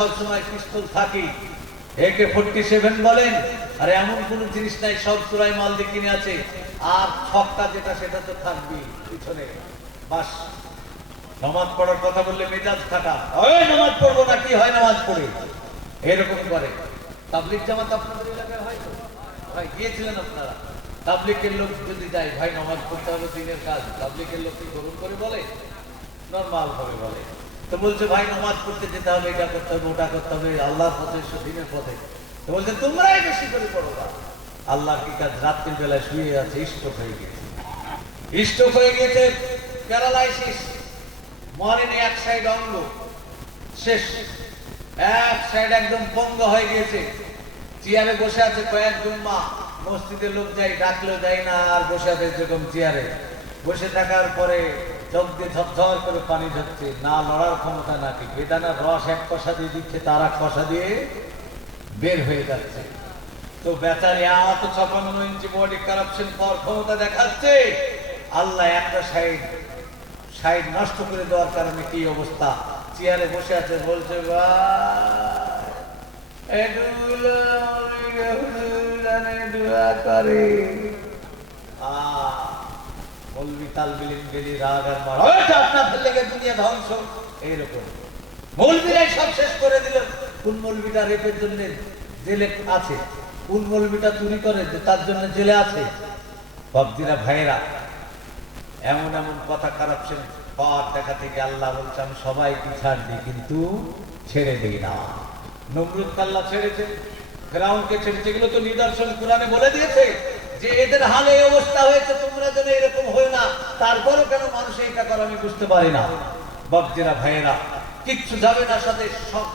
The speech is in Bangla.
সবসময় পিস্তল থাকে, AK-47 বলেন, আর এমন কোন জিনিস নাই, সব চোরাই মাল দিয়ে কিনে আছে। আর ছক্কা যেটা সেটা তো থাকবেই পিছনে। বাস নামাজ পড়ার কথা বললে মেজাজ খাটা, ওই নামাজ পড়বো না, কি হয় নামাজ পড়ে, এরকম করে। তাবলিগ জামাত আপনাদের এলাকায় হয় তো ভাই, গিয়েছিলেন আপনারা? তাবলিগের লোক যদি যায়, ভাই নামাজ পড়তে হবে, দিনের কাজ, তাবলিগের লোক কি গরম করে বলে? নরমাল ভাবে বলে। তো বলছে ভাই নামাজ পড়তে যেতে হবে, এটা করতে হবে, ওটা করতে হবে, আল্লাহর পথে, দিনের পথে। তো বলছে তোমরাই বেশি করে পড়ো না। আল্লাহ কি কাজ, রাত্রির বেলায় শুয়ে আছে, স্ট্রোক হয়ে গেছে, স্ট্রোক হয়ে গেছে, প্যারালাইসিস, মরেন এক সাইড অঙ্গ শেষ, এক সাইড একদম পঙ্গ হয়ে গেছে, চেয়ারে বসে আছে কয়েক জুম্মা, মসজিদে লোক যাই, ডাকলেও যায় না, আর বসে আছে যেরকম চেয়ারে বসে থাকার পরে চোখ দিয়ে ঝরঝর করে পানি ঝরছে, না লড়ার ক্ষমতা, না কি বেদানার রস এক কষা দিয়ে দিচ্ছে, তার এক কষা দিয়ে বের হয়ে যাচ্ছে। তো বেচারি এত 56 ইঞ্চি বডি, কারাপশন পাওয়ার ক্ষমতা দেখাচ্ছে, আল্লাহ একটা সাইড নষ্ট করে দেওয়ার কারণে কি অবস্থা, চেয়ারে বসে আছে, বলছে মৌলবীরাই সব শেষ করে দিল। কোন মৌলবীটা রেপের জন্য জেলে আছে, কোন মৌলবীটা চুরি করে তার জন্য জেলে আছে। বাবদিরা ভাইয়েরা, এমন এমন কথা, কারাপশন পাওয়ার দেখা থেকে আল্লাহ বলছে আমি সবাইকে ছাড় দিই, কিন্তু ছেড়ে দিই না। নমরুদ কাল্লা ছেড়েছে, ফেরাউনকে ছেড়েছে, এগুলো তো নিদর্শন কোরআনে বলে দিয়েছে যে এদের হালে এই অবস্থা হয়েছে, তোমরা যেন এরকম হয় না। তারপরও কেন মানুষ এইটা করে আমি বুঝতে পারি না। বাবদিরা ভাইয়েরা, কিচ্ছু যাবে না সাথে, সব